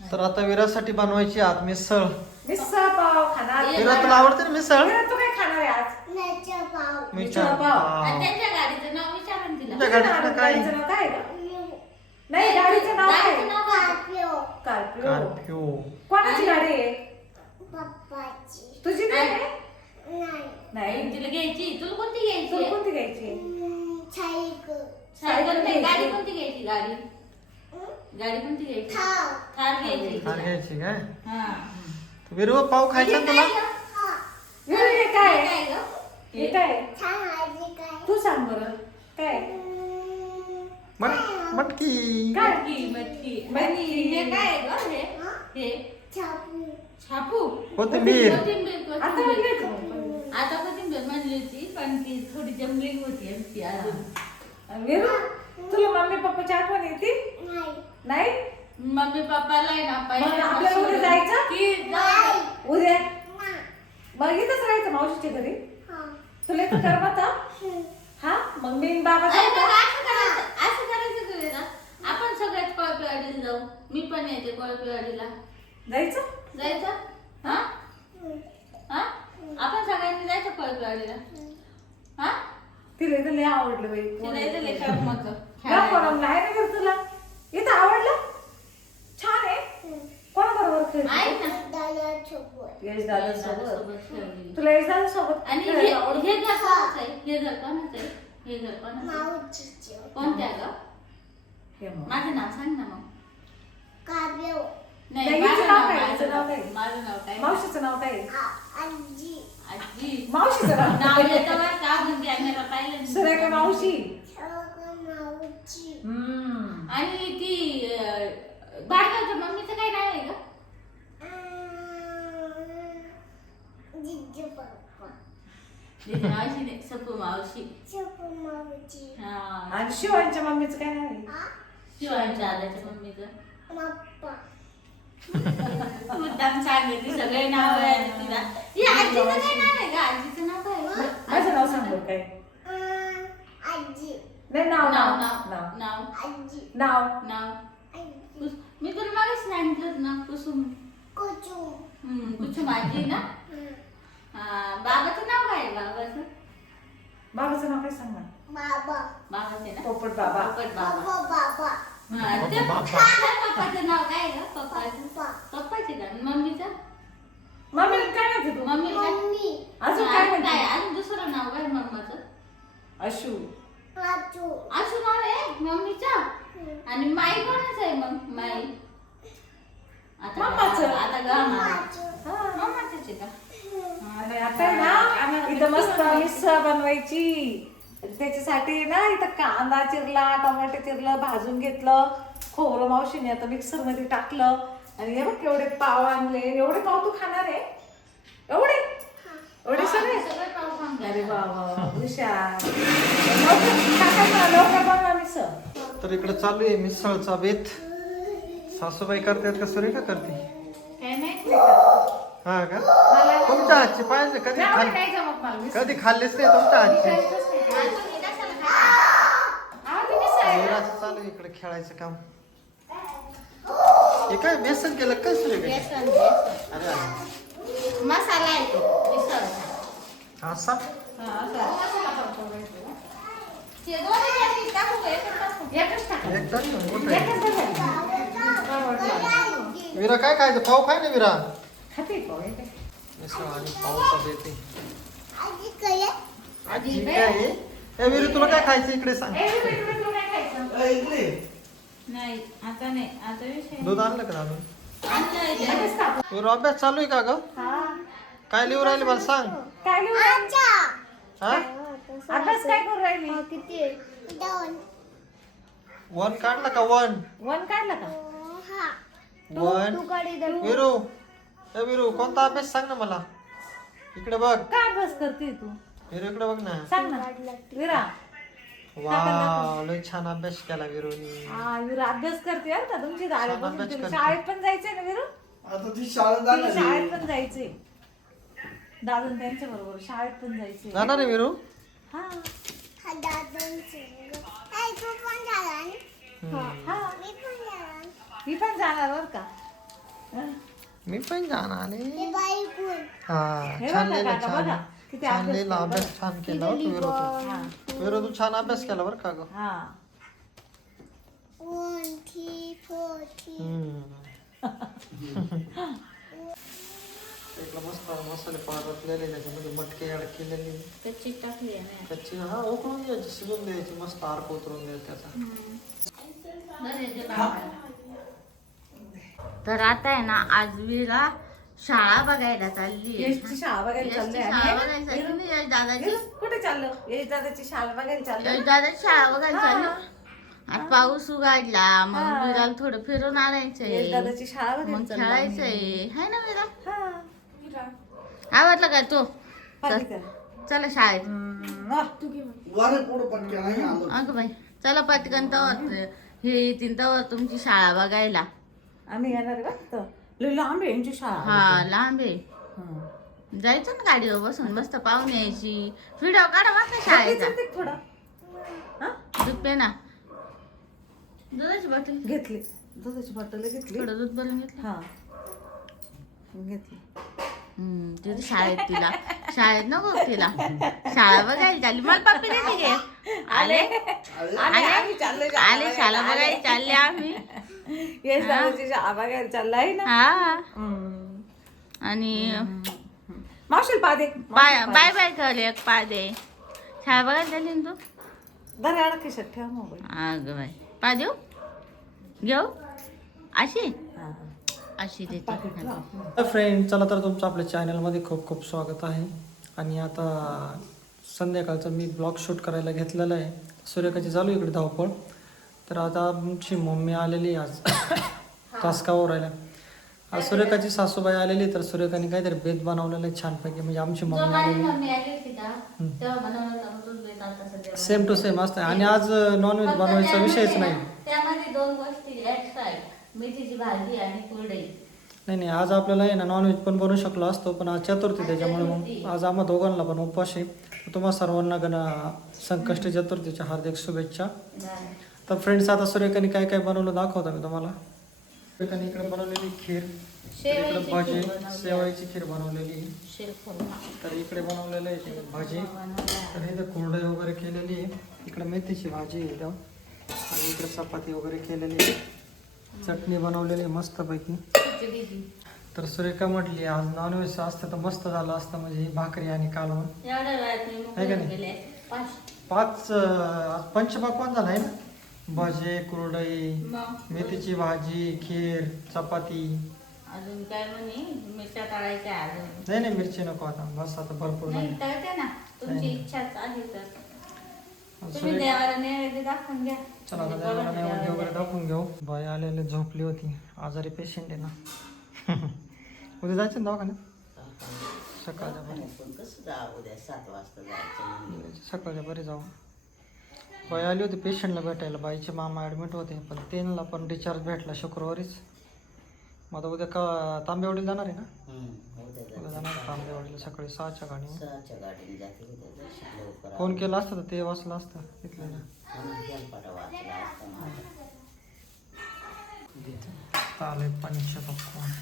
तर आता विरासाठी बनवायची आज मिसळ. मिसळ पाव खाणार. विरा तुला आवडते ना मिसळ? विरा तू काय खाणार आहे आज? मिसळ पाव. मिसळ पाव. आणि त्यांच्या गाडीचं नाव विचारा ना तिला. तुझ्या गाडीचं काय? गाडीचं नाव काय आहे का? नाही गाडीचं नाव काय? गाडीचं नाव काय? पाव. स्कॉर्पिओ. स्कॉर्पिओ. कोणाची गाडी आहे? पप्पाची. तुझी नाही आहे? नाही. नाही. तिला घ्यायची. तुला कोणती घ्यायची? तुला कोणती घ्यायची? सायकल. सायकल नाही, घ्यायची. गाडी कोणती घ्यायची? गाडी कोणती घ्यायची? थार. थार घ्यायची थार तिला. घ्यायची काय? हा. विरू पाव खायचा हे तुला? काय गं? हा. विरा, हे काय हे आहे? काय गं? हे काय आहे? छान आहे काय? तू सांग बरं काय आहे? मटकी. काय? मटकी, मटकी. मटकी. आणि हे काय आहे गं हे? हा? हे छापू. छापू. कोथिंबीर. कोथिंबीर, आता कोथिंबीर. म्हणले तू. आता कोथिंबीर म्हणली होती पण ती थोडी जमली होती आमची अजून. विरू, तुला मम्मी पप्पाची आठवण येते? नाही. नाही? मम्मी पप्पाला आहे ना मग आपल्याला उद्या जायचं? की जाऊ. उद्या ना. मग इथंच राहायचं मावशीच्या घरी. हा. तुला इथं करमत? हा मग मी आणि बाबा अरे जाऊ मग का? असं करायचं तुझे ना. आपण सगळ्यात कोळपेवाडीला जाऊ. मी पण येते कोळपेवाडीला. जायचं? जायचं? हा? हा? आपण सगळ्यांनी जायचं कोळपेवाडीला. हा? तिला इथं लय आवडलं बाई. तिला इथं लय करमतं. ना कोणाला नाही ना गं तुला इथं आवडलं? छान आहे. कोणाबरोबर खेळते? आहे ना. दादा सोबत. यश दादा सोबत. सोबत खेळली. तुला यश दादा सोबत आणि हे खेळायला आवडतं? हे घर कोणाचं आहे? हे घर कोणाचं आहे? हे घर कोणाचं आहे? मावशीचं. कोणत्या गं? हे मग. माझं नाव सांग ना मग. काव्य. नाही, माझं हिचं नाव नाव काय? माझं हिचं नाव नाव काय? माझं नाव काय? मावशीचं नाव काय आहे? आजी. आजी. मावशीचं नाव नाव येतं बरं का? अजून कॅमेरा पाहिलं नाही. सुरेखा मावशी. सगळं मावशी. आणि ती भार्गवच्या मम्मीचं काय नाव आहे गं? जिजू पप्पा. तिची मावशी नाही, सपू मावशी. सगळं मावशी. हा. आणि शिवांच्या मम्मीचं काय नाव आहे? हा? शिवांच्या दादाच्या मम्मीचं. पप्पा. मुद्दाम सांगितली सगळे नाव आहे तिला. ही आजीचं काय नाव आहे गं? आजीचं नाव काय आहे? माझं नाव सांग बरं काय? आजी. नाही नाव नाव नाव नाव नाव नाव आजी. नाव नाव. आजी. मी तुला मागेच सांगितलं ना कुसुम. कुचू. कुसुम आजी ना. हा, बाबाचं नाव काय आहे बाबाचं? बाबाचं नाव काय सांग ना? बाबा. बाबाचे ना. पोपट बाबा. पोपट बाबा. बाबा. बाबा. हा, ते बाबा. पप्पाचं नाव काय आहे गं? पप्पाचं. पप्पा. पप्पाचे का? मम्मीचं? मम्मीला काय म्हणते तू? मम्मी काय? मम्मी. अजून काय काय म्हणते? अजून दुसरं नाव काय मम्माचं? अशू. आजू. असं नाव आहे मम्मीचं. आणि माई कोणाचं आहे मग? माई मम्माचं. आता गा आजू. मम्माचंच आहे का? आणि आता आहे ना इथं मस्त मिसळ बनवायची. त्याच्यासाठी ना इथं कांदा चिरला, टोमॅटो चिरलं, भाजून घेतलं. खोबरं मावशीने आता मिक्सर मध्ये टाकलं. आणि हे बघ केवढे पाव आणले. एवढे पाव तू खाणार आहे? एवढे एवढे सगळे? सगळे पाव खाऊन घ्या. अरे बाबा हुशार. लवकर टाका ना, लवकर बनवा मिसळ. तर इकडे चालू आहे मिसळचा बेत. सासूबाई करतात का सुरेखा करते? काय नाही. हा का? मला तुमच्या हातची पाहिजे कधी नाही खाल्ली? नाही जमत मला मिसळ. कधी खाल्लीच नाही तुमच्या हातची. करायचंच नाही. आता मी कशाला खायचं? आवडते मिसळ आहे ना? विराचं चालू आहे इकडे खेळायचं काम. हे काय बेसन केलं काय सुरेखा? बेसन, बेसन. अरे अरे. मसाला आहे तो मिसळचा. असा हा, असा. ते दोन्ही त्यात टाकू का? एकच टाकू? एकच टाका. एक टाक ना, मोठं आहे. एकच टाका. विरा काय खायचं? पाव खाय ना विरा. खाते पाव हे काय? मिसळ आणि पावचा बेत आहे. आजी काय? आजी काय आहे? ए विरू तुला काय खायचं इकडे सांग. ए, इकडे तुला काय खायचं? इकडे नाही आता नाही. आता विषय दूध आणलं का दादा? आणलंय ते. एकच टाका. विरू अभ्यास चालू आहे का ग? हा. काय लिहू राहिले मला सांग. काय लिहू राहिली? आजा. हा? अभ्यास काय करू राहिली? किती? दोन. वन काढला का? वन वन काढला का? हा. वन तू काढी दे. विरू ए विरू कोणता अभ्यास सांग ना मला. इकडे बघ काय अभ्यास करते तू? विरू इकडे बघ ना. सांग ना विरा. वा लय छान अभ्यास केला विरूनी. हा विरा अभ्यास करते बरं का तुमची दादा छान अभ्यास बघून. करते. शाळेत पण जायचंय ना विरू? आता ती शाळेत तिला जाणार शाळेत पण जायचंय. दादा त्यांच्या बरोबर शाळेत पण जायचंय. जाणार आहे विरू? हा हा दादन सिंग. तू पण झाला. हम्म. हा मी पण झाला. मी पण जाणार बरं का. मी पण छान आले. हे बाई कोण हा हे छान बघा लिहिलं काका छान बघा किती छान अभ्यास लिहिलं केला अभ्यास छान केला हो तू विरोध. विरोध छान अभ्यास केला बरं का ग. हा 1 3 4 3 इकडं मस्त मसाले पारतलेले त्याच्यामध्ये मटके ऍड केलेले कच्ची टाकली आहे ना. त्याची हा उकळून द्यायची शिजून द्यायची मस्त अर्क उतरून द्यायचा त्याचा. बरं, ते बाबा. तर आता आहे ना आजवीला शाळा बघायला चालली आहे. यशची शाळा बघायला चालली यशची शाळा बघायला चालली ना, यश दादाची. कुठे चाललं यश दादाची शाळा बघायला चाललं यश दादाची शाळा बघायला चालली. आता पाऊस उघडला मग विराला थोडं फिरून यश आणायचंय, दादाची शाळा बघायला मग चाललो खेळायचंय है ना विरा. हा आवडलं काय तो? पाठी कर. चला शाळेत. अगं बाई चला पटकन तवर हे येतील तवर तुमची शाळा बघायला. आम्ही येणार आहे बघ लय लांब आहे यांची शाळा हा लांब आहे. हं. जायचं ना गाडीवर बसून मस्त पाहून यायची. व्हिडिओ काढा मग ना शाळेचा. घेतली का थोडा हा दूध पे ना, दुधाची बॉटल घेतली दुधाची बॉटल घेतली थोडं दूध भरून घेतलं. हा घेतली तिथे शाळेत तिला शाळेत नको तिला शाळा बघायला चालली. मला पप्पी नाही घे आले आम्ही चाललोय आले शाळा बघायला चालले आम्ही. यश दादाची शाळा बघायला चाललाय ना हा हं. आणि मावशील पादे बाय बाय बाय कर एक पा दे. शाळा बघायला चालली ना तू. दर खिशात ठेवा मोबाईल अगं बाय पा देऊ घेऊ अशी हा अशी देते. तर फ्रेंड चला तर तुमचं आपल्या चॅनलमध्ये खूप खूप स्वागत आहे. आणि आता संध्याकाळचं मी ब्लॉग शूट करायला घेतलेलं आहे. सूर्यकाची चालू इकडे धावपळ. तर आता आमची मम्मी आलेली आज तासगाववर राहिला. आज सूर्यकाची सासूबाई आलेली तर सूर्यकाने काहीतरी बेत बनवलेलं आहे छानपैकी. म्हणजे आमची मम्मी आलेली सेम टू सेम असतं. आणि आज नॉनव्हेज बनवायचा विषयच नाही. त्यामध्ये 2 गोष्टी एक्स्ट्रा आहेत, मेथीची भाजी आणि कुरडई. नाही आज आपल्याला आहे ना नॉनव्हेज पण बनवू शकलो असतो पण आज चतुर्थी त्याच्यामुळे मग आज आम्हा दोघांना पण उपवास आहे. तुम्हा सर्वांना संकष्ट चतुर्थीच्या हार्दिक शुभेच्छा. तर फ्रेंड्स आता सूर्यकाने काय काय बनवलं दाखवतो मी तुम्हाला. सूर्यकाने इकडे बनवलेली खीर, इकडे भजी, शेवयाची खीर बनवलेली. तर इकडे बनवलेलं आहे ते भजी. तर इथं कुरडई वगैरे केलेली आहे. इकडे मेथीची भाजी आहे एकदम. आणि इकडे चपाती वगैरे केलेली आहे. चटणी बनवलेली आहे मस्तपैकी. तर सुरेखा म्हटली आज नॉनव्हेज असतं तर मस्त झालं असतं. म्हणजे भाकरी आणि कालवण आहे का नाही. 5 आज पंचपक्वान्न झालं आहे ना. भजे, कुरडई, मेथीची भाजी, खीर, चपाती. अजून काय म्हणे मिरच्या तळायच्या अजून. नाही मिरची नको आता बस आता भरपूर नाही नाही. तळते ना तुमची इच्छाच आहे तर. तुम्ही सूर्य देवाला नैवेद्य दाखवून घ्या. चला आता देवाला नैवेद्य वगैरे दाखवून घेऊ. बाई आलेले झोपली होती. आजारी पेशंट आहे ना. उद्या जायचं ना दवाखान्यात सकाळच्या बरी. सकाळच्या बरी जाऊ. बाई आली होती पेशंटला भेटायला. बाईचे मामा ॲडमिट होते पण त्यांना पण डिस्चार्ज भेटला शुक्रवारीच. मग आता उद्या का तांबेवाडीला जाणार आहे ना. उद्या जाणार तांबेवाडीला सकाळी 6च्या गाडीने. फोन केला असता तर ते वाचलं असतं तिथलं ना. आले पंचपक्वान्न.